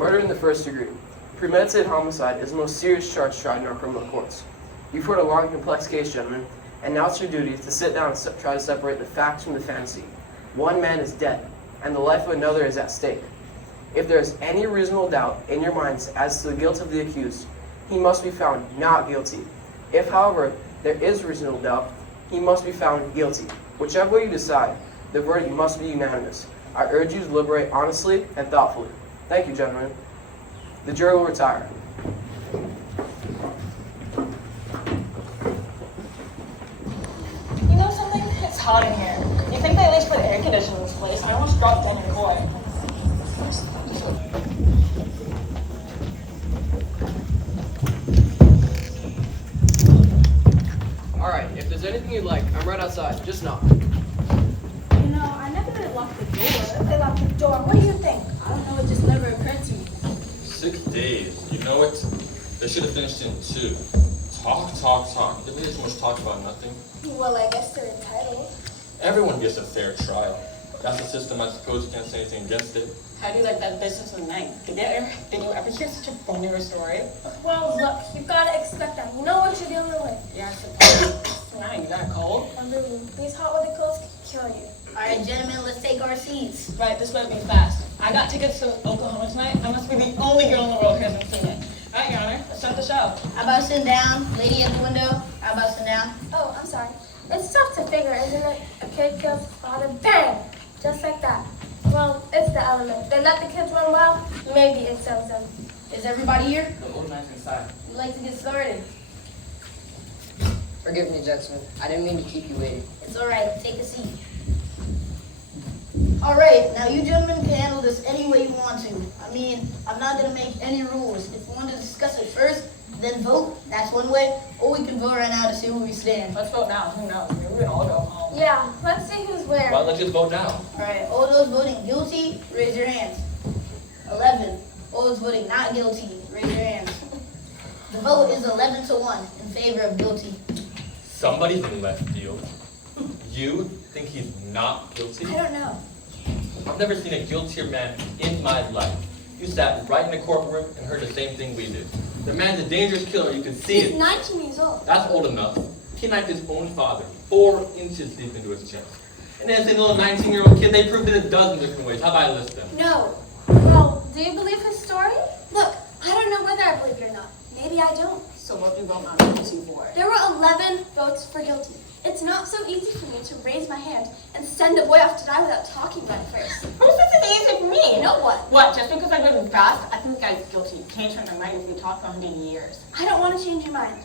Murder in the first degree. Premeditated homicide is the most serious charge tried in our criminal courts. You've heard a long and complex case, gentlemen, and now it's your duty to sit down and try to separate the facts from the fantasy. One man is dead, and the life of another is at stake. If there is any reasonable doubt in your minds as to the guilt of the accused, he must be found not guilty. If, however, there is reasonable doubt, he must be found guilty. Whichever way you decide, the verdict must be unanimous. I urge you to deliberate honestly and thoughtfully. Thank you, gentlemen. The jury will retire. You know something? It's hot in here. You think they at least put air conditioning in this place? I almost dropped dead in court. Alright, if there's anything you'd like, I'm right outside. Just knock. You know, I never really locked the door. If they locked the door, what do you think? I don't know, it just never occurred to me. 6 days. You know it? They should have finished in 2. Talk, talk, talk. Didn't they so much talk about nothing? Well, I guess they're entitled. Everyone gets a fair trial. That's a system, I suppose you can't say anything against it. How do you like that business of the night? Did you ever hear such a funnier story? Well, look, you gotta expect that. You know what you're dealing with. Yeah, I suppose. Tonight, you that cold? A little. These hot weather clothes can kill you. Alright, gentlemen, let's take our seats. Right, this better be fast. I got tickets to Oklahoma tonight. I must be the only girl in the world who hasn't seen it. All right, Your Honor, let's start the show. How about sit down? Lady at the window, how about sit down? Oh, I'm sorry. It's tough to figure, isn't it? A kid kills his father, bang! Just like that. Well, it's the element. They let the kids run wild, maybe it sells them. Is everybody here? The old man's inside. We'd like to get started. Forgive me, gentlemen. I didn't mean to keep you waiting. It's alright, take a seat. Alright, now you gentlemen can handle this any way you want to. I mean, I'm not gonna make any rules. If you want to discuss it first, then vote, that's one way, or we can vote right now to see where we stand. Let's vote now. Who knows? Maybe we can all go home. Yeah, let's see who's where. Well, let's just vote now. Alright, all those voting guilty, raise your hands. 11. All those voting not guilty, raise your hands. The vote is 11 to 1 in favor of guilty. Somebody's in left field. You think he's not guilty? I don't know. I've never seen a guiltier man in my life. You sat right in the courtroom and heard the same thing we did. The man's a dangerous killer, you can see He's it. 19 years old. That's old enough. He knifed his own father 4 inches deep into his chest. And then this little 19-year-old kid, they proved it a dozen different ways. How about I list them? No. Well, do you believe his story? Look, I don't know whether I believe it or not. Maybe I don't. So what do you vote not guilty for? There were 11 votes for guilty. It's not so easy for me to raise my hand and send a boy off to die without talking right first. Who says it's easy for me? You know what? What, just because I voted fast, I think the guy's guilty. You can't turn him right if we talk for 100 years. I don't want to change your mind.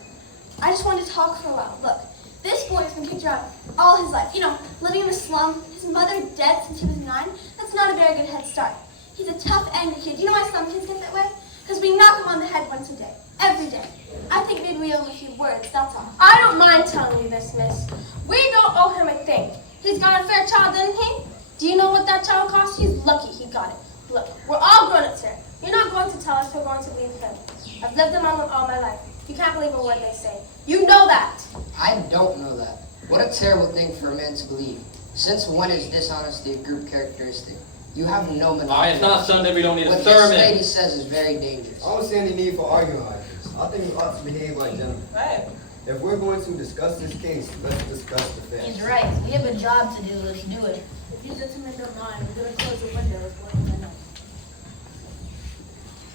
I just want to talk for a while. Look, this boy has been kicked around all his life. You know, living in the slum, his mother dead since he was 9. That's not a very good head start. He's a tough, angry kid. You know why some kids get that way? Because we knock him on the head once a day. Every day. I think maybe we owe him a few words, that's all. I don't mind telling you this, miss. We don't owe him a thing. He's got a fair child, didn't he? Do you know what that child cost? He's lucky he got it. Look, we're all grown-ups here. You're not going to tell us we're going to believe him. I've lived among them all my life. You can't believe a word they say. You know that. I don't know that. What a terrible thing for a man to believe. Since when is dishonesty a group characteristic? You have no monopoly. It's not Sunday, we don't need a What sermon. this lady says is very dangerous. I don't see any need for arguing like this. I think we ought to behave like gentlemen. Right. If we're going to discuss this case, let's discuss the facts. He's right, we have a job to do, let's do it. If you gentlemen don't mind, I'm going to close the windows. I know.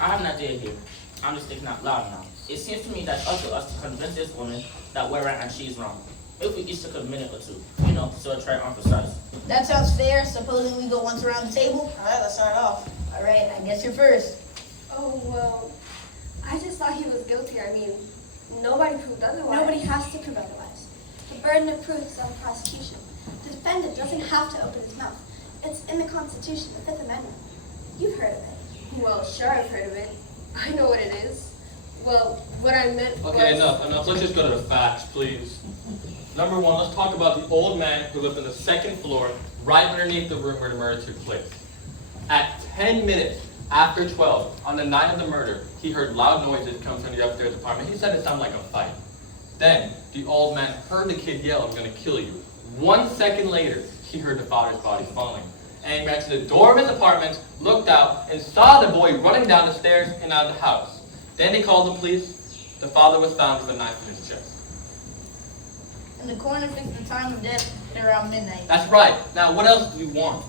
I have an idea here. I'm just thinking out loud now. It seems to me that it's up to us to convince this woman that we're right and she's wrong. If we each took a minute or two, so try to emphasize. That sounds fair, supposing we go once around the table? All right, let's start off. Alright, I guess you're first. Oh, well, I just thought he was guilty. I mean, nobody proved otherwise. Nobody has to prove otherwise. The burden of proof is on the prosecution. The defendant doesn't have to open his mouth. It's in the Constitution, the Fifth Amendment. You've heard of it. Well, sure I've heard of it. I know what it is. Well, what I meant was... Okay, enough. Let's just go to the facts, please. Number 1, let's talk about the old man who lived on the 2nd floor, right underneath the room where the murder took place. At 10 minutes after 12, on the night of the murder, he heard loud noises come from the upstairs apartment. He said it sounded like a fight. Then, the old man heard the kid yell, "I'm gonna kill you." 1 second later, he heard the father's body falling. and ran to the door of his apartment, looked out, and saw the boy running down the stairs and out of the house. Then they called the police. The father was found with a knife in his chest. And the coroner fixed the time of death at around midnight. That's right. Now, what else do you want?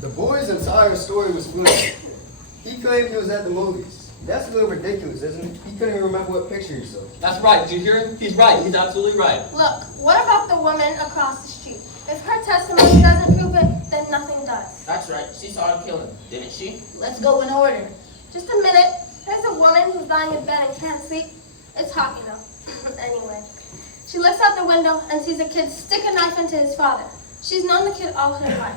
The boy's entire story was fluid. He claimed he was at the movies. That's a little ridiculous, isn't it? He couldn't even remember what picture he saw. That's right. Did you hear him? He's right. He's absolutely right. Look, what about the woman across the street? If her testimony doesn't prove it, then nothing does. That's right. She saw the killing, didn't she? Let's go in order. Just a minute. There's a woman who's lying in bed and can't sleep. It's hot, you know. Anyway. She looks out the window and sees a kid stick a knife into his father. She's known the kid all her life.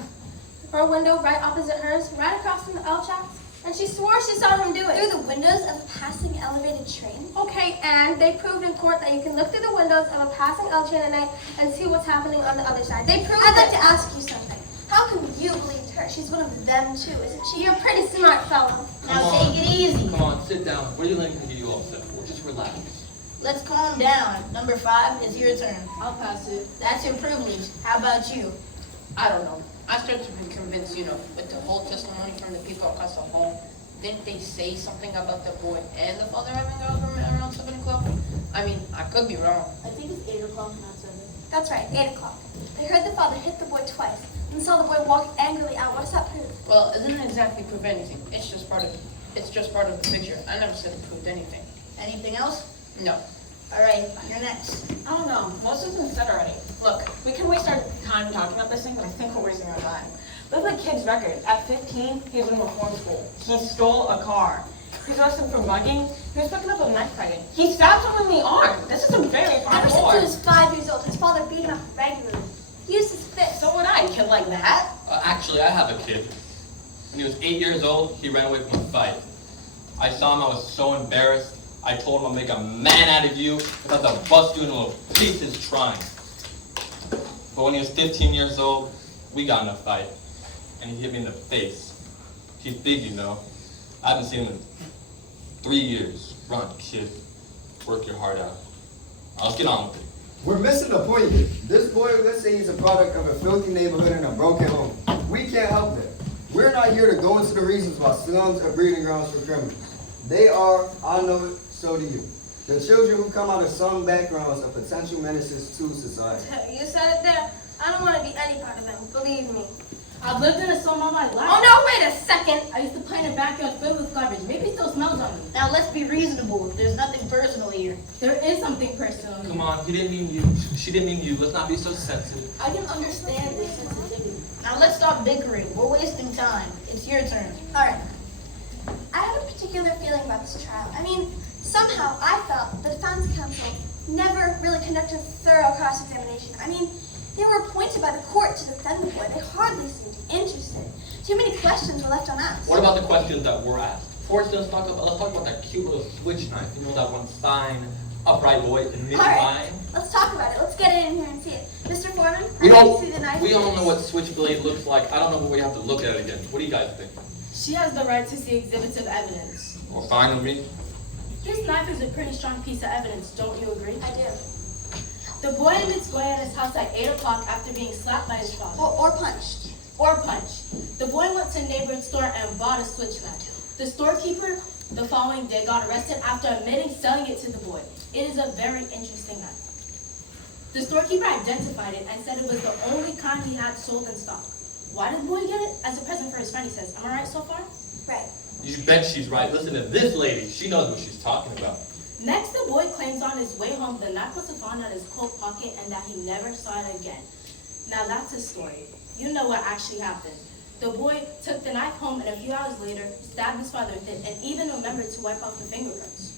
Her window right opposite hers, right across from the L tracks, and she swore she saw him do it. Through the windows of a passing elevated train? Okay, and they proved in court that you can look through the windows of a passing L train at night and see what's happening on the other side. They proved I'd like it. to ask you something. How come you believed her? She's one of them too, isn't she? You're a pretty smart fellow. Now take it easy. Come on, sit down. What are you letting me get you all upset for? Just relax. Let's calm down. Number 5, it's your turn. I'll pass it. That's your privilege. How about you? I don't know. I start to be convinced, with the whole testimony from the people across the hall. Didn't they say something about the boy and the father having gone from around 7 o'clock? I mean, I could be wrong. I think it's 8 o'clock, not 7. That's right, 8 o'clock. They heard the father hit the boy twice and saw the boy walk angrily out. What does that prove? Well, it doesn't exactly prove anything. It's just part of the picture. I never said it proved anything. Anything else? No. All right, you're next. I don't know. Most has been said already. Look, we can waste our time talking about this thing, but I think we're wasting our time. Look at the kid's record. At 15, he was in reform school. He stole a car. He was arrested for mugging. He was picking up a knife fighting. He stabbed someone in the arm. This is a very fine Ever since boy. he was 5 years old, his father beat him up regularly. He used his fist. So would I, a kid like that? Actually, I have a kid. When he was 8 years old, he ran away from a fight. I saw him. I was so embarrassed. I told him I'll make a man out of you because I'll bust you into little pieces trying. But when he was 15 years old, we got in a fight, and he hit me in the face. He's big, you know. I haven't seen him in 3 years. Run, kid. Work your heart out. Let's get on with it. We're missing the point here. This boy, let's say he's a product of a filthy neighborhood and a broken home. We can't help that. We're not here to go into the reasons why slums are breeding grounds for criminals. They are, I know it, so do you. The children who come out of some backgrounds are potential menaces to society. You said it there. I don't want to be any part of them, believe me. I've lived in a slum all my life. Oh no, wait a second. I used to play in a backyard filled with garbage. Maybe it still smells on me. Now let's be reasonable. There's nothing personal here. There is something personal. Come on, he didn't mean you. She didn't mean you. Let's not be so sensitive. I can understand this sensitivity. Now let's stop bickering. We're wasting time. It's your turn. All right. I have a particular feeling about this trial. I mean, somehow I felt the defense counsel never really conducted a thorough cross-examination. I mean, they were appointed by the court to defend the boy. They hardly seemed interested. Too many questions were left unasked. What about the questions that were asked? First, let's talk about that cute little switch knife. You know, that one fine, upright boy in mid All right, line. let's talk about it. Let's get it in here and see it. Mr. Foreman, We I'd like don't. to see the knife. We all know what switchblade looks like. I don't know, but we have to look at it again. What do you guys think? She has the right to see exhibits of evidence. Well, fine with me. This knife is a pretty strong piece of evidence, don't you agree? I do. The boy admits going at his house at 8 o'clock after being slapped by his father. Or punched. Or punched. The boy went to a neighborhood store and bought a switch knife. The storekeeper the following day got arrested after admitting selling it to the boy. It is a very interesting knife. The storekeeper identified it and said it was the only kind he had sold in stock. Why did the boy get it? As a present for his friend, he says. Am I right so far? Right. You bet she's right. Listen to this lady. She knows what she's talking about. Next, the boy claims on his way home the knife was found in his coat pocket and that he never saw it again. Now that's his story. You know what actually happened. The boy took the knife home and a few hours later stabbed his father with it and even remembered to wipe off the fingerprints.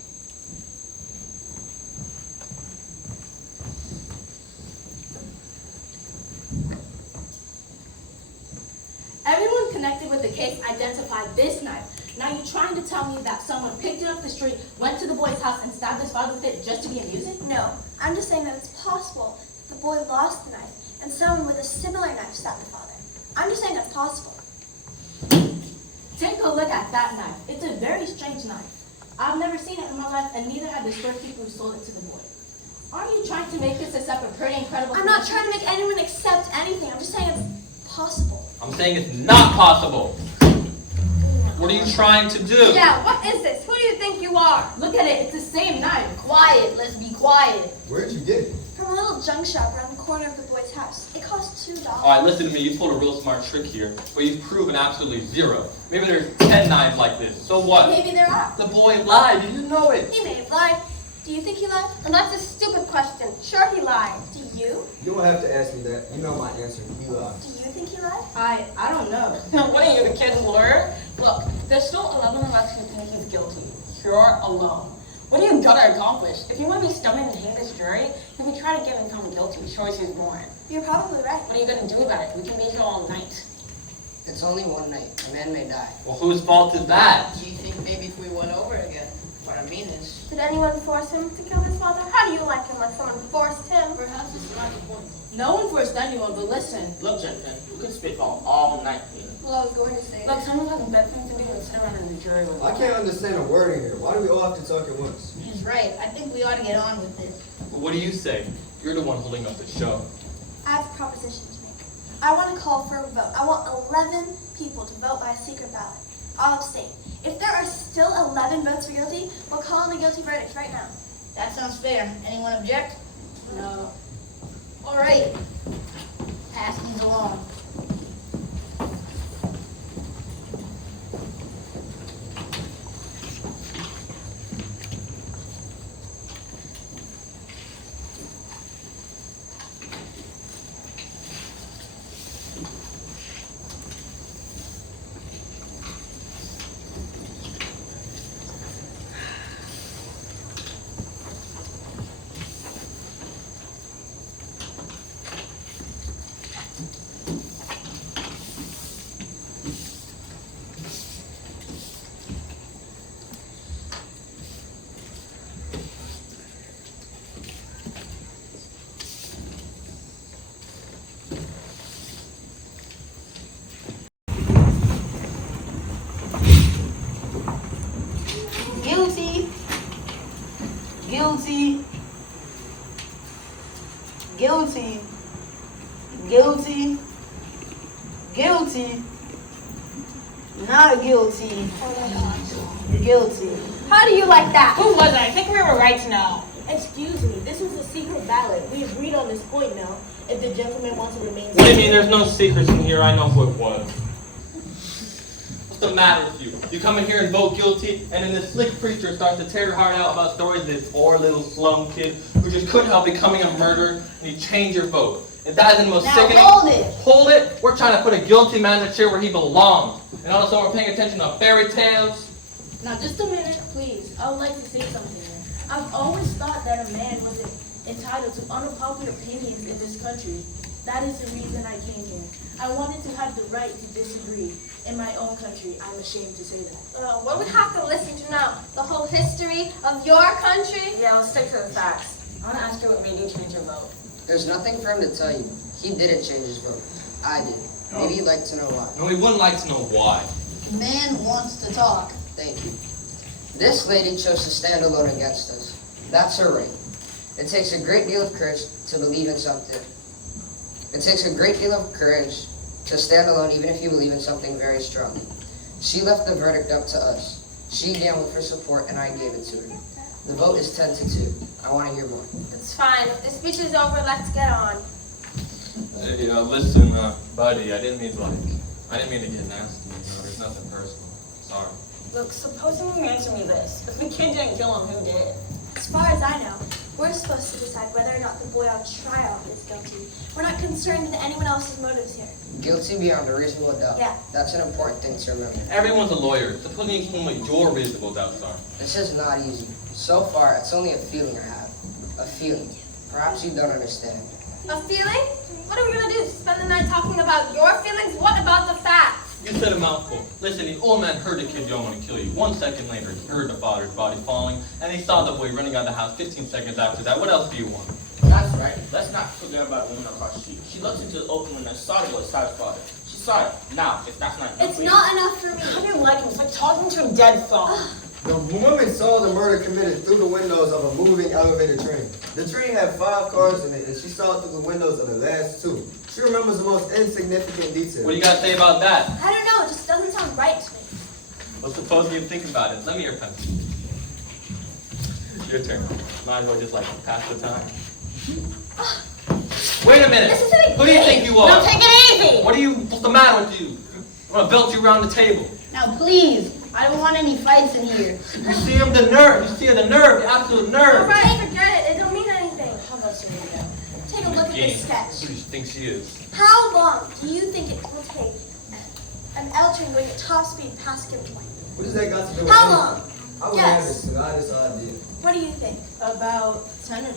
Everyone connected with the case identified this knife. Now you're trying to tell me that someone picked it up the street, went to the boy's house, and stabbed his father with it just to be amusing? No, I'm just saying that it's possible that the boy lost the knife and someone with a similar knife stabbed the father. I'm just saying that's possible. Take a look at that knife. It's a very strange knife. I've never seen it in my life, and neither had the storekeeper who sold it to the boy. Aren't you trying to make this a separate, pretty incredible? I'm not trying to make anyone accept anything. I'm just saying it's possible. I'm saying it's not possible. What are you trying to do? Yeah, what is this? Who do you think you are? Look at it, it's the same knife. Quiet, let's be quiet. Where'd you get it? From a little junk shop around the corner of the boy's house. It cost $2. Alright, listen to me. You pulled a real smart trick here, but you've proven absolutely zero. Maybe there's 10 knives like this. So what? Maybe there are. The boy lied. You didn't know it. He may have lied. Do you think he lied? And that's a stupid question. Sure he lied. Do you? You don't have to ask me that. You know my answer. You lie. Do you think he lied? I don't know. What are you, the kid's lawyer? Look, there's still 11 of us who think he's guilty. You're alone. What do you gotta accomplish? If you want to be stubborn and hate this jury, you can try to get him found guilty. Show us who's born. You're probably right. What are you gonna do about it? We can be here all night. It's only one night. A man may die. Well, whose fault is that? Do you think maybe if we went over again? What I mean is, Did anyone force him to kill his father? How do you like him like someone forced him? perhaps it's not the point. No one forced anyone, but listen. Look, gentlemen, we could spit all night here. Well, I was going to say Look, some of us have better things to do than sit around in the jury room. I can't understand a word in here. Why do we all have to talk at once? He's right. I think we ought to get on with it. Well, what do you say? You're the one holding up the show. I have a proposition to make. I want to call for a vote. I want 11 people to vote by a secret ballot. I'll abstain. If there are still 11 votes for guilty, we'll call in a guilty verdict right now. That sounds fair. Anyone object? No. All right. Pass these along. Guilty. Guilty. Guilty. Guilty. Guilty. Not guilty. Guilty. How do you like that? Who was it? I think we were right to know. Excuse me, this was a secret ballot. We agreed on this point now. If the gentleman wants to remain What do you mean there's no secrets in here? I know who it was. What's the matter with you? You come in here and vote guilty, and then this slick preacher starts to tear your heart out about stories of this poor little slum kid who just couldn't help becoming a murderer, and you change your vote. If that isn't the most Now sickening... hold it. Hold it? We're trying to put a guilty man in the chair where he belongs. And also we're paying attention to fairy tales. Now, just a minute, please. I would like to say something here. I've always thought that a man was entitled to unpopular opinions in this country. That is the reason I came here. I wanted to have the right to disagree. In my own country, I'm ashamed to say that. What do we have to listen to now? The whole history of your country? Yeah, let's stick to the facts. I want to ask you what made you change your vote. There's nothing for him to tell you. He didn't change his vote. I did. Maybe you'd like to know why. No, we wouldn't like to know why. The man wants to talk. Thank you. This lady chose to stand alone against us. That's her right. It takes a great deal of courage to believe in something. It takes a great deal of courage to stand alone even if you believe in something very strongly. She left the verdict up to us. She gambled for support and I gave it to her. The vote is 10-2. I want to hear more. It's fine. If the speech is over, let's get on. Listen, buddy, I didn't mean to get nasty. There's nothing personal. Sorry. Look, supposing you answer me this. If the kid didn't kill him, who did? As far as I know, we're supposed to decide whether or not the boy on trial is guilty. We're not concerned with anyone else's motives here. Guilty beyond a reasonable doubt. Yeah. That's an important thing to remember. Everyone's a lawyer. Supposing you explain what your reasonable doubts are. This is not easy. So far, it's only a feeling I have. A feeling. Perhaps you don't understand. A feeling? What are we gonna do? Spend the night talking about your feelings? What about the facts? You said a mouthful. Listen, the old man heard the kid yelling to kill you. 1 second later, he heard the father's body falling, and he saw the boy running out of the house 15 seconds after that. What else do you want? That's right. Let's not forget about the woman across the street. She looked into the open window and saw the boy saw his father. She saw it. Now, if that's not enough It's for you- not enough for me. How do you like him? It's like talking to a dead phone. The woman saw the murder committed through the windows of a moving elevator train. The train had 5 cars in it, and she saw it through the windows of the last 2. She remembers the most insignificant details. What do you got to say about that? I don't know, it just doesn't sound right to me. Well, suppose you think about it. Lend me your pencil. Your turn. Might as well just like pass the time. Wait a minute. This isn't a Who do you think you are? Now take it easy! What's the matter with you? I'm gonna belt you around the table. Now please, I don't want any fights in here. You see him, the nerve. You see the nerve, the absolute nerve. All right, forget it. It don't mean anything. How about some again? Take a look at this sketch. Who do you think she is? How long do you think it will take an L train going at top speed past Gibbon Point? What does that got to do with How anything? long? I would have the Yes. slightest idea. What do you think? About 10 or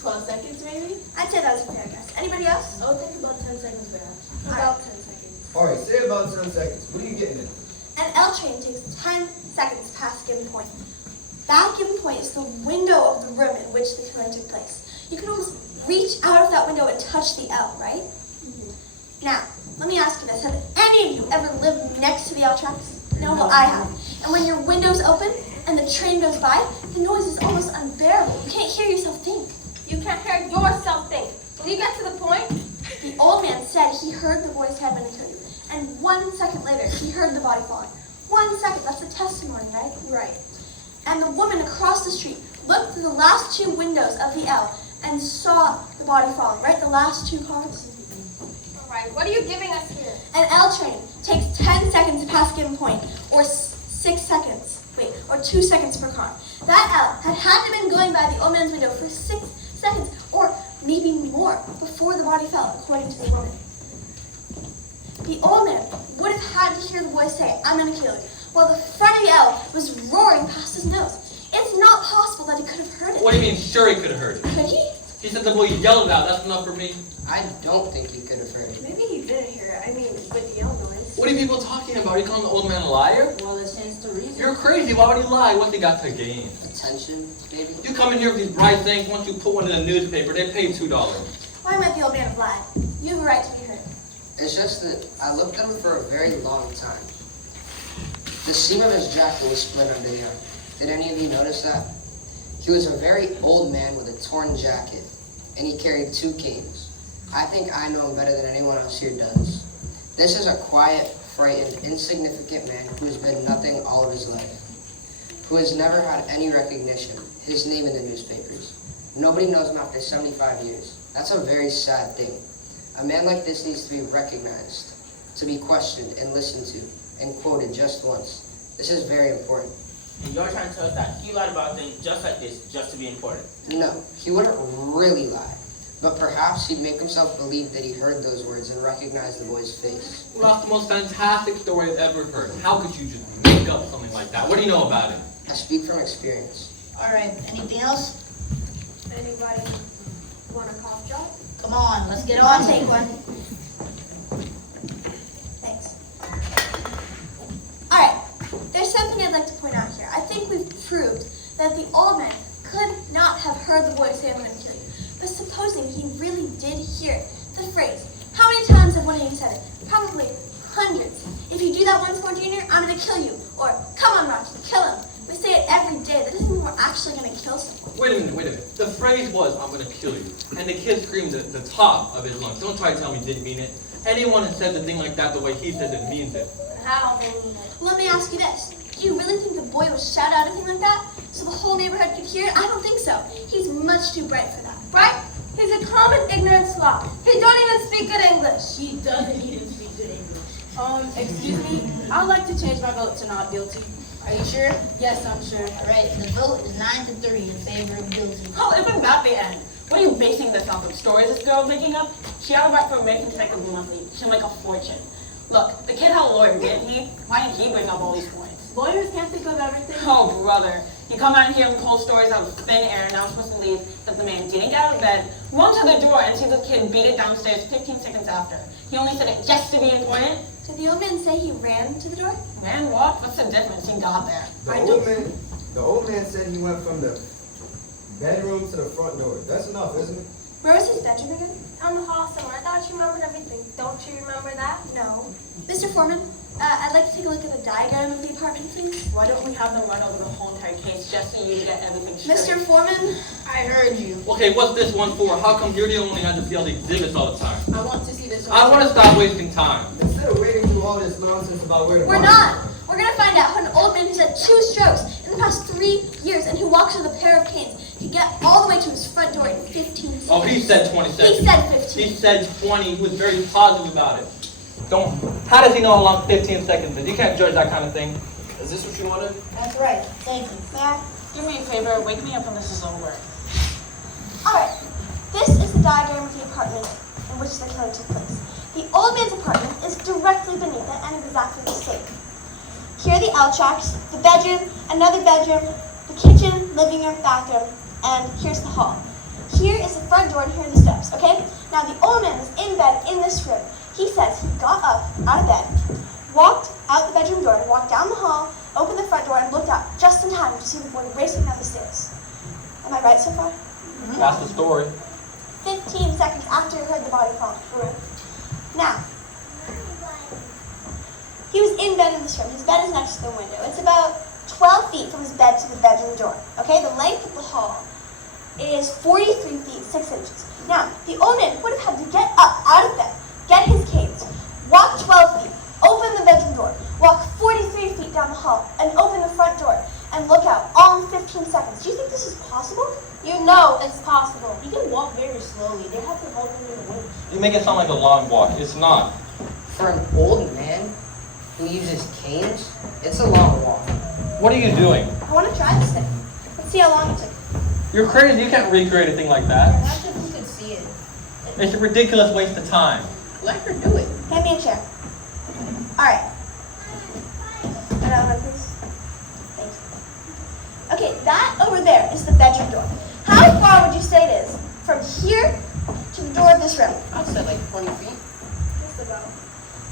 12 seconds, maybe? I'd say that's a fair guess. Anybody else? I would think about 10 seconds perhaps. About 10 seconds. All right, say about 10 seconds. What are you getting at? An L train takes 10 seconds past Gibbon Point. That Gibbon Point is the window of the room in which the killing took place. You can almost reach out of that window and touch the L, right? Now, let me ask you this. Have any of you ever lived next to the L tracks? No, well, I have. And when your window's open and the train goes by, the noise is almost unbearable. You can't hear yourself think. You can't hear yourself think. Will you get to the point? The old man said he heard the boy's head when he killed you. And 1 second later, he heard the body falling. 1 second, that's a testimony, right? Right. And the woman across the street looked through the last 2 windows of the L and saw the body falling, right? The last 2 cars. All right, what are you giving us here? An L train takes 10 seconds to pass Gibbon Point, or 6 seconds, or 2 seconds per car. That L hadn't been going by the old man's window for 6 seconds, or maybe more, before the body fell, according to the woman. The old man would have had to hear the boy say, "I'm gonna kill you," while the front of the L was roaring past his nose. It's not possible that he could have heard it. What do you mean, sure he could have heard it? Could he? He said the boy yelled out. That's enough for me. I don't think he could have heard it. Maybe he didn't hear it. I mean, with the yell noise. What are people talking about? Are you calling the old man a liar? Well, it stands to reason. You're crazy. Why would he lie? What's he got to gain? Attention, maybe? You come in here with these bright things. Once you put one in the newspaper, they pay $2. Why might the old man have lied? You have a right to be heard. It's just that I looked at him for a very long time. The seam of his jacket was split under the arm. Did any of you notice that? He was a very old man with a torn jacket, and he carried 2 canes. I think I know him better than anyone else here does. This is a quiet, frightened, insignificant man who has been nothing all of his life, who has never had any recognition, his name in the newspapers. Nobody knows him after 75 years. That's a very sad thing. A man like this needs to be recognized, to be questioned and listened to, and quoted just once. This is very important. And you're trying to tell us that he lied about things just like this, just to be important. No, he wouldn't really lie, but perhaps he'd make himself believe that he heard those words and recognized the boy's face. Well, that's the most fantastic story I've ever heard. How could you just make up something like that? What do you know about it? I speak from experience. All right, anything else? Anybody want a cough drop? Come on, let's get I'll on. take one. Thanks. All right, there's something I'd like to point out here. I think we've proved that the old man could not have heard the boy say, "I'm going to kill you." But supposing he really did hear it, the phrase, how many times have one of you said it? Probably hundreds. If you do that once more, Junior, I'm going to kill you. Or, come on, Rocky, kill him. We say it every day. That doesn't mean we're actually going to kill someone. Wait a minute. The phrase was, "I'm going to kill you." And the kid screamed at the top of his lungs. Don't try to tell me he didn't mean it. Anyone that says a thing like that the way he says it means it. How they mean it. Well, let me ask you this. Do you really think the boy would shout out a thing like that so the whole neighborhood could hear it? I don't think so. He's much too bright for that. Right? He's a common ignorant slob. He don't even speak good English. He doesn't even speak good English. Excuse me, I would like to change my vote to not guilty. Are you sure? Yes, I'm sure. All right, the vote is 9-3 in favor of guilty. Oh, isn't that the end? What are you basing this off of? Stories this girl's making up? She had a right for American Tech of monthly. She'll make a fortune. Look, the kid had a lawyer, didn't he? Why didn't he bring up all these points? Lawyers can't think of everything. Oh, brother. You come out here and pull stories out of thin air, and now we're supposed to believe that the man didn't get out of bed, run to the door, and see the kid beat it downstairs 15 seconds after. He only said it just to be important. Did the old man say he ran to the door? Man, what? What's the difference? He got there. The old man said he went from the bedroom to the front door. That's enough, isn't it? Where was his bedroom again? On the hall somewhere. I thought you remembered everything. Don't you remember that? No. Mr. Foreman, I'd like to take a look at the diagram of the apartment, please. Why don't we have them run over the whole entire case just so you get everything straight? Mr. Foreman, I heard you. Okay, what's this one for? How come you're the only one who has to see all the exhibits all the time? I want to see this one. I want to stop wasting time. Instead of waiting through all this nonsense about where the we're body- not. We're gonna find out how an old man who's had 2 strokes in the past 3 years and who walks with a pair of canes could get all the way to his front door in 15 seconds. Oh, he said 20 seconds. He said 15. He said 20. He was very positive about it. How does he know how long 15 seconds is? You can't judge that kind of thing. Is this what you wanted? That's right. Thank you. May I? Do me a favor, wake me up when this is over. Alright, this is the diagram of the apartment in which the killing took place. The old man's apartment is directly beneath it and exactly the same. Here are the L tracks, the bedroom, another bedroom, the kitchen, living room, bathroom, and here's the hall. Here is the front door and here are the steps, okay? Now the old man was in bed in this room. He says he got up out of bed, walked out the bedroom door, walked down the hall, opened the front door, and looked out just in time to see the boy racing down the stairs. Am I right so far? That's the story. 15 seconds after he heard the body fall into the room. Now, he was in bed in this room. His bed is next to the window. It's about 12 feet from his bed to the bedroom door. Okay, the length of the hall is 43 feet 6 inches. Now, the old man would have had to get up out of bed, get his canes, walk 12 feet, open the bedroom door, walk 43 feet down the hall, and open the front door, and look out all in 15 seconds. Do you think this is possible? You know it's possible. You can walk very slowly. They have to hold him in the winch. You make it sound like a long walk. It's not. For an old man who uses canes, it's a long walk. What are you doing? I want to try this thing. Let's see how long it took. You're crazy. You can't recreate a thing like that. Imagine if we could see it. It's a ridiculous waste of time. Let her do it. Hand me a chair. All right. Another one, please. Thank you. Okay, that over there is the bedroom door. How far would you say it is from here to the door of this room? I'd say like 20 feet.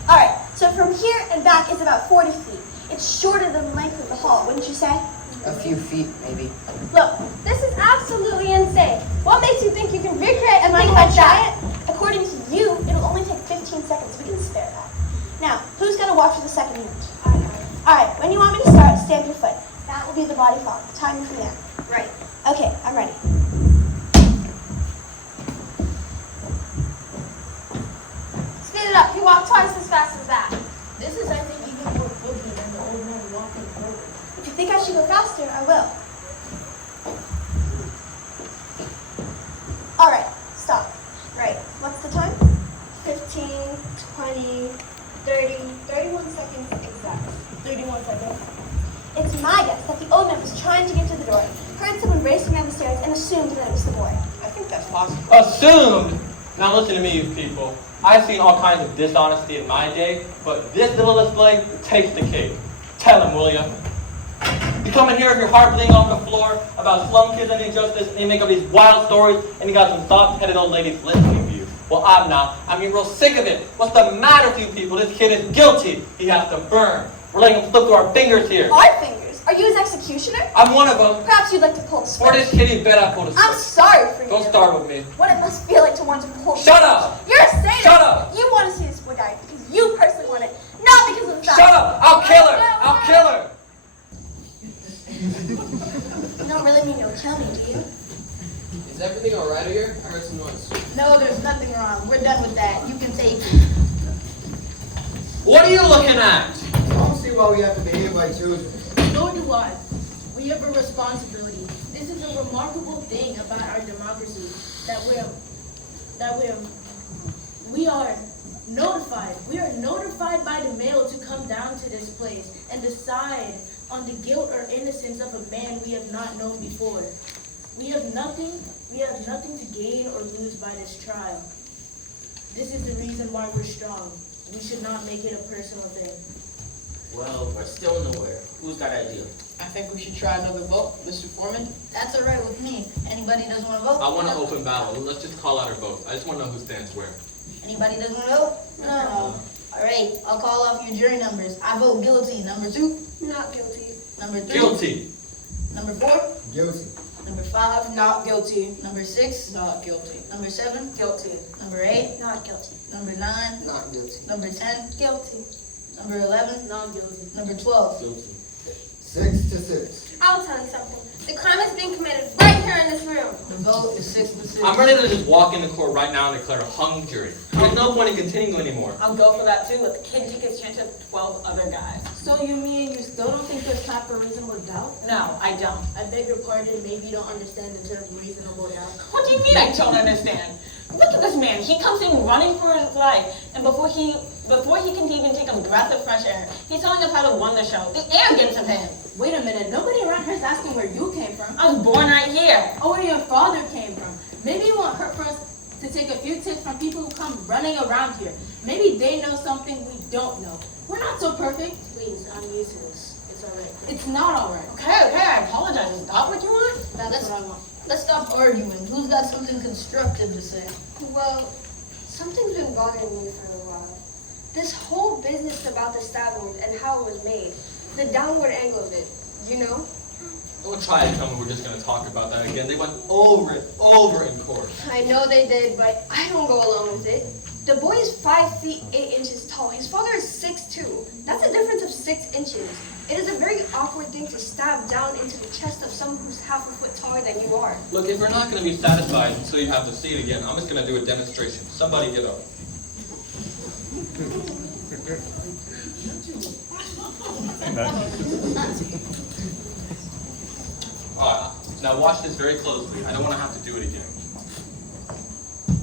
All right, so from here and back is about 40 feet. It's shorter than the length of the hall, wouldn't you say? A few feet, maybe. Look, this is absolutely insane. What makes you think you can recreate a thing like that? According to you, it'll only take 15 seconds. We can spare that. Now, who's going to watch for the second unit? All right, when you want me to start, stamp your foot. That will be the body fall. Time from there. Right. Okay, I'm ready. Speed it up. He walked twice as fast as that. This is, I think, even more boogie than the old man walking forward. If you think I should go faster, I will. All right, stop. Right, what's the time? 15, 20, 30, 31 seconds exactly. 31 seconds. It's my guess that the old man was trying to get to the door, heard someone racing down the stairs, and assumed that it was the boy. I think that's possible. Assumed! Now listen to me, you people. I've seen all kinds of dishonesty in my day, but this little display takes the cake. Tell him, will ya? You come in here with your heart bleeding off the floor about slum kids and injustice, and you make up these wild stories, and you got some soft-headed old ladies listening to you. Well, I'm not. I'm getting real sick of it. What's the matter with you people? This kid is guilty. He has to burn. We're letting him slip through our fingers here. Our fingers? Are you his executioner? I'm one of them. Perhaps you'd like to pull the For switch. this kid, you bet I pulled a I'm switch. sorry for you. Don't start with me. What it must feel like to want to pull the Shut switch. up! You're a sadist. Shut up! You want to see this boy die because you personally want it, not because of the fact. Shut up! I'll kill her! I'll kill her! You don't really mean you'll kill me, do you? Is everything alright here? I heard some noise. No, there's nothing wrong. We're done with that. You can take it. What are you looking at? I don't see why we have to behave like children. Nor do I. We have a responsibility. This is a remarkable thing about our democracy that we are notified. We are notified by the mail to come down to this place and decide on the guilt or innocence of a man we have not known before. We have nothing to gain or lose by this trial. This is the reason why we're strong. We should not make it a personal thing. Well, we're still nowhere. Who's got an idea? I think we should try another vote, Mr. Foreman. That's all right with me. Anybody doesn't want to vote? I want an open ballot. Let's just call out our votes. I just want to know who stands where. Anybody doesn't want to vote? No. All right, I'll call off your jury numbers. I vote guilty. Number 2. Not guilty. Number 3. Guilty. Number 4. Guilty. Number 5. Not guilty. Number 6. Not guilty. Number 7. Guilty. Number 8. Not guilty. Number 9. Not guilty. Number 10. Guilty. Number 11, Not guilty. number 12. Guilty. 6 to 6. I'll tell you something. The crime is being committed right here in this room. The vote is 6 to 6. I'm ready to just walk into court right now and declare a hung jury. There's no point in continuing anymore. I'll go for that too. Let the kid take his chance with 12 other guys. So you mean you still don't think there's time for reasonable doubt? No, I don't. I beg your pardon, maybe you don't understand the term reasonable doubt. What do you mean I don't understand? Look at this man. He comes in running for his life, and before he can even take a breath of fresh air, he's telling us how to run the show. The arrogance of him. Wait a minute, nobody around here is asking where you came from. I was born right here. Or where your father came from. Maybe it won't hurt for us to take a few tips from people who come running around here. Maybe they know something we don't know. We're not so perfect. Please, I'm used to this. It's alright. It's not alright. Okay, I apologize. Is that what you want? That's what I want. Let's stop arguing. Who's got something constructive to say? Well, something's been bothering me for a while. This whole business about the stab wound and how it was made. The downward angle of it, you know? Don't try to tell me we're just going to talk about that again. They went over it, over in court. I know they did, but I don't go along with it. The boy is 5 feet 8 inches tall. His father is 6'2". That's a difference of 6 inches. It is a very awkward thing to stab down into the chest of someone who's half a foot taller than you are. Look, if we're not going to be satisfied until you have to see it again, I'm just going to do a demonstration. Somebody get up. Alright, now watch this very closely. I don't want to have to do it again.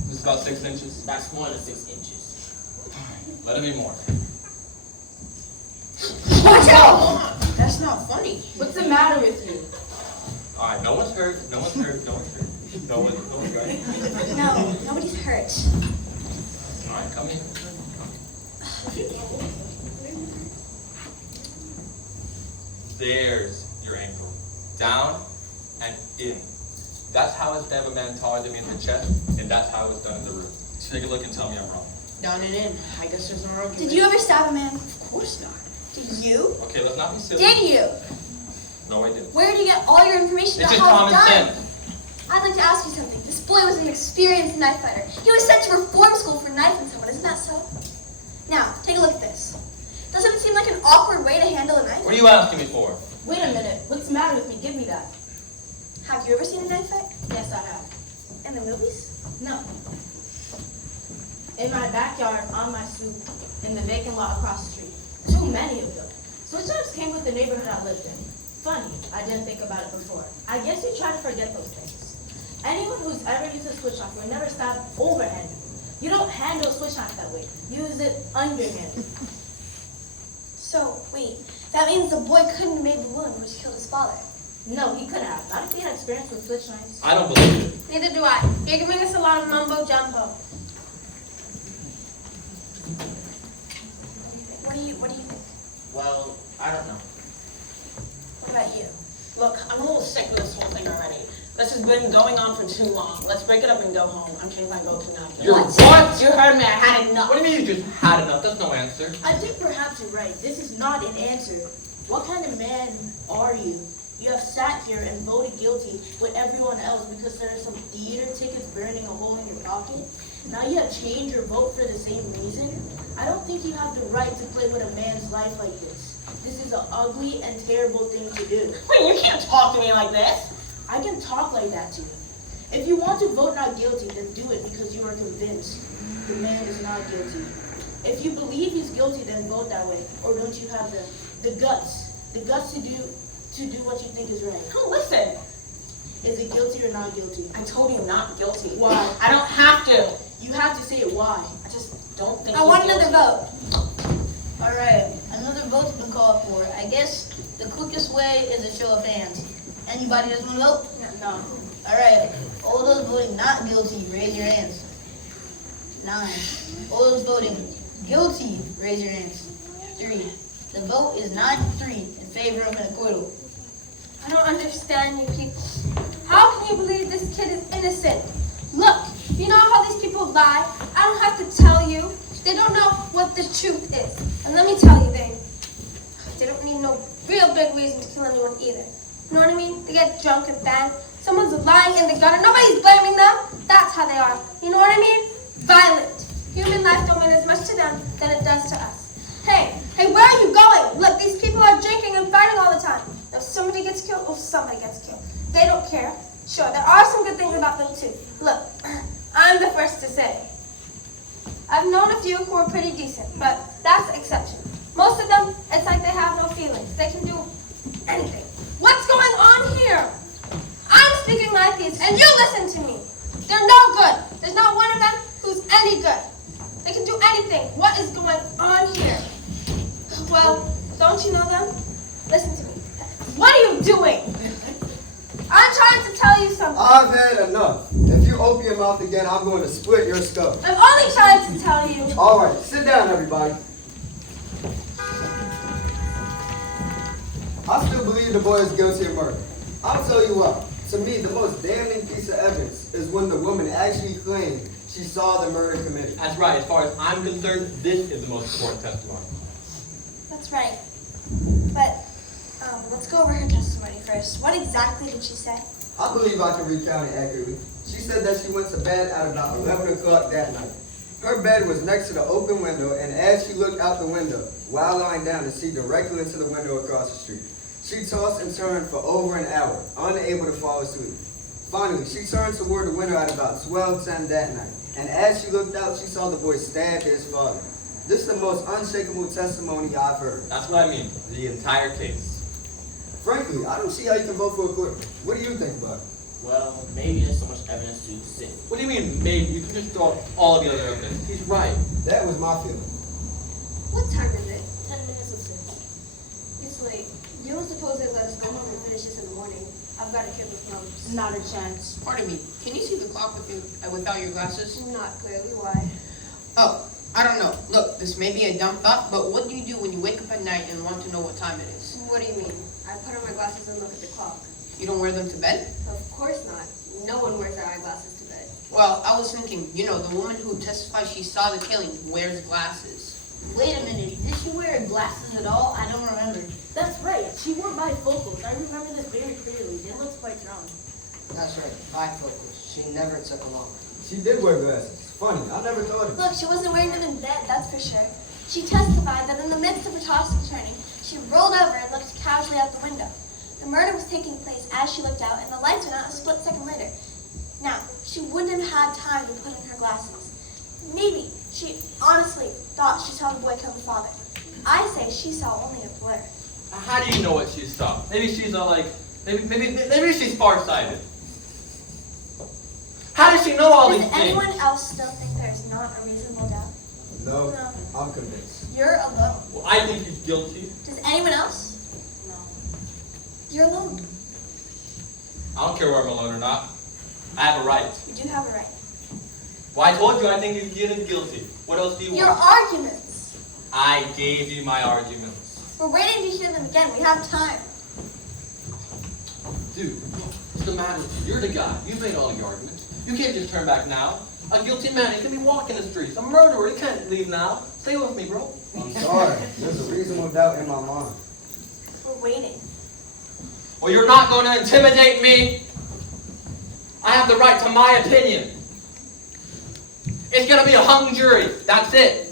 This is about 6 inches. That's more than 6 inches. Let it be more. Watch out! That's not funny. What's the matter with you? Alright, no one's hurt. No one's hurt. No one's hurt. No one's hurt. No, nobody's hurt. Alright, come here. There's your ankle. Down and in. That's how it's done of a man taller than me in the chest, and that's how it's done in the room. So take a look and tell me I'm wrong. Down and in. I guess there's no argument. Did you ever stab a man? Of course not. Did you? Okay, let's not be silly. Did you? No, I didn't. Where did you get all your information It's about just how it's common done? sense. I'd like to ask you something. This boy was an experienced knife fighter. He was sent to reform school for knifing someone, isn't that so? Now, take a look at this. Doesn't it seem like an awkward way to handle a knife? What are you asking me for? Wait a minute, what's the matter with me? Give me that. Have you ever seen a knife fight? Yes, I have. In the movies? No. In my backyard, on my stoop, in the vacant lot across the street. Too many of them. Switch knives came with the neighborhood I lived in. Funny, I didn't think about it before. I guess you try to forget those things. Anyone who's ever used a switch knife will never stab overhanded. You don't handle a switch knife that way. Use it underhanded. So, wait, that means the boy couldn't have made the wound which killed his father. No, he couldn't have. Not if he had experience with switch knives. I don't believe it. Neither do I. You're giving us a lot of mumbo jumbo. What do you think? Well, I don't know. What about you? Look, I'm a little sick of this whole thing already. This has been going on for too long. Let's break it up and go home. I'm changing my vote to no. You're what? You heard me. I had enough. What do you mean you just had enough? That's no answer. I think perhaps you're right. This is not an answer. What kind of man are you? You have sat here and voted guilty with everyone else because there are some theater tickets burning a hole in your pocket. Now you have changed your vote for the same reason. I don't think you have the right to play with a man's life like this. This is an ugly and terrible thing to do. Wait, you can't talk to me like this. I can talk like that to you. If you want to vote not guilty, then do it because you are convinced the man is not guilty. If you believe he's guilty, then vote that way. Or don't you have the guts to do what you think is right? Oh, listen. Is it guilty or not guilty? I told you not guilty. Why? I don't have to. You have to say it why. I just don't think I he's want guilty. another vote. All right, another vote's been called for. I guess the quickest way is a show of hands. Anybody that's want to vote? No. All right, all those voting not guilty, raise your hands. 9. All those voting guilty, raise your hands. 3. The vote is 9-3 in favor of an acquittal. I don't understand you people. How can you believe this kid is innocent? Look, you know how these people lie? I don't have to tell you. They don't know what the truth is. And let me tell you, they don't need no real big reason to kill anyone either. You know what I mean? They get drunk and bang. Someone's lying in the gutter. Nobody's blaming them. That's how they are. You know what I mean? Violent. Human life don't mean as much to them than it does to us. Hey, Hey, where are you going? Look, these people are drinking and fighting all the time. If somebody gets killed, well, somebody gets killed. They don't care. Sure, there are some good things about them too. Look, I'm the first to say. I've known a few who are pretty decent, but that's the exception. Most of them, it's like they have no feelings. They can do anything. What's going on here? I'm speaking my piece, and you listen to me. They're no good. There's not one of them who's any good. They can do anything. What is going on here? Well, don't you know them? Listen to me. What are you doing? I'm trying to tell you something. I've had enough. If you open your mouth again, I'm going to split your skull. I'm only trying to tell you. All right, sit down, everybody. I still believe the boy is guilty of murder. I'll tell you what. To me, the most damning piece of evidence is when the woman actually claimed she saw the murder committed. That's right. As far as I'm concerned, this is the most important testimony. That's right. But let's go over her testimony first. What exactly did she say? I believe I can recount it accurately. She said that she went to bed at about 11 o'clock that night. Her bed was next to the open window, and as she looked out the window, while lying down to see directly into the window across the street, she tossed and turned for over an hour, unable to fall asleep. Finally, she turned toward the window at about 12:10 that night, and as she looked out, she saw the boy stab his father. This is the most unshakable testimony I've heard. That's what I mean. The entire case. Frankly, I don't see how you can vote for acquittal. What do you think about it? Well, maybe there's so much evidence to sit. What do you mean, maybe? You can just throw out all of the other evidence. He's right. That was my feeling. What time is it? 10 minutes of 6. It's late. You don't suppose they let us go home and finish this in the morning? I've got a kid with lumps. Not a chance. Pardon me, can you see the clock without your glasses? Not clearly. Why? Oh, I don't know. Look, this may be a dumb thought, but what do you do when you wake up at night and want to know what time it is? What do you mean? I put on my glasses and look at the clock. You don't wear them to bed? Of course not. No one wears their eyeglasses to bed. Well, I was thinking, the woman who testified she saw the killing wears glasses. Wait a minute, did she wear glasses at all? I don't remember. That's right. She wore bifocals. I remember this very clearly. It looks quite strong. That's right, bifocals. She never took them off. She did wear glasses. Funny, I never thought of it. Look, she wasn't wearing them in bed, that's for sure. She testified that in the midst of her tossing and turning, she rolled over and looked casually out the window. The murder was taking place as she looked out, and the lights went out a split second later. Now, she wouldn't have had time to put in her glasses. Maybe she honestly thought she saw the boy kill her father. I say she saw only a blur. How do you know what she saw? Maybe she's maybe she's farsighted. How does she know all Does these things? anyone else still think there's not a reasonable doubt? No, No. I'm convinced. You're alone. Well, I think he's guilty. Does anyone else? No. You're alone. I don't care whether I'm alone or not. I have a right. You do have a right. Well, I told you I think he's guilty. What else do you Your want? arguments. I gave you my arguments. We're waiting to hear them again. We have time. Dude, what's the matter with you? You're the guy. You made all the arguments. You can't just turn back now. A guilty man, he can be walking the streets. A murderer, he can't leave now. Stay with me, bro. I'm sorry. There's a reasonable doubt in my mind. We're waiting. Well, you're not going to intimidate me. I have the right to my opinion. It's going to be a hung jury. That's it.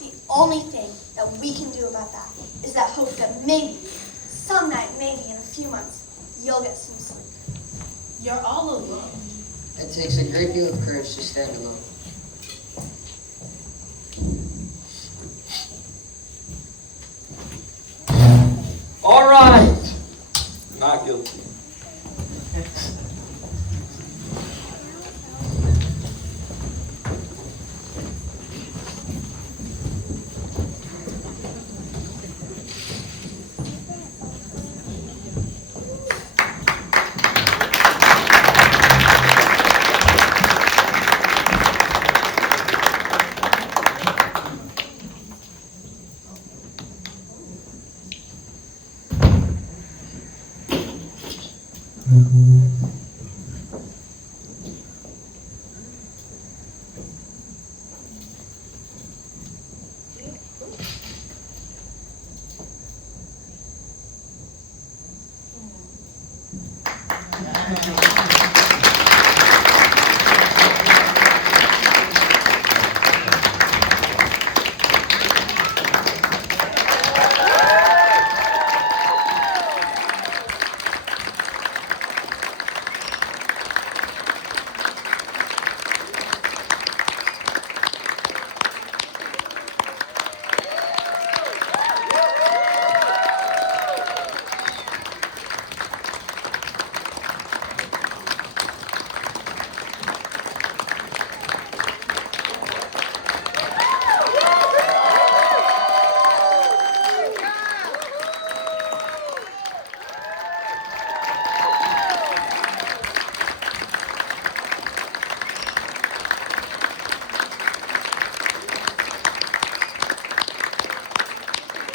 The only thing that we can do about that is that hope that maybe, some night, maybe in a few months, you'll get some sleep. You're all alone. It takes a great deal of courage to stand alone. All right. Not guilty.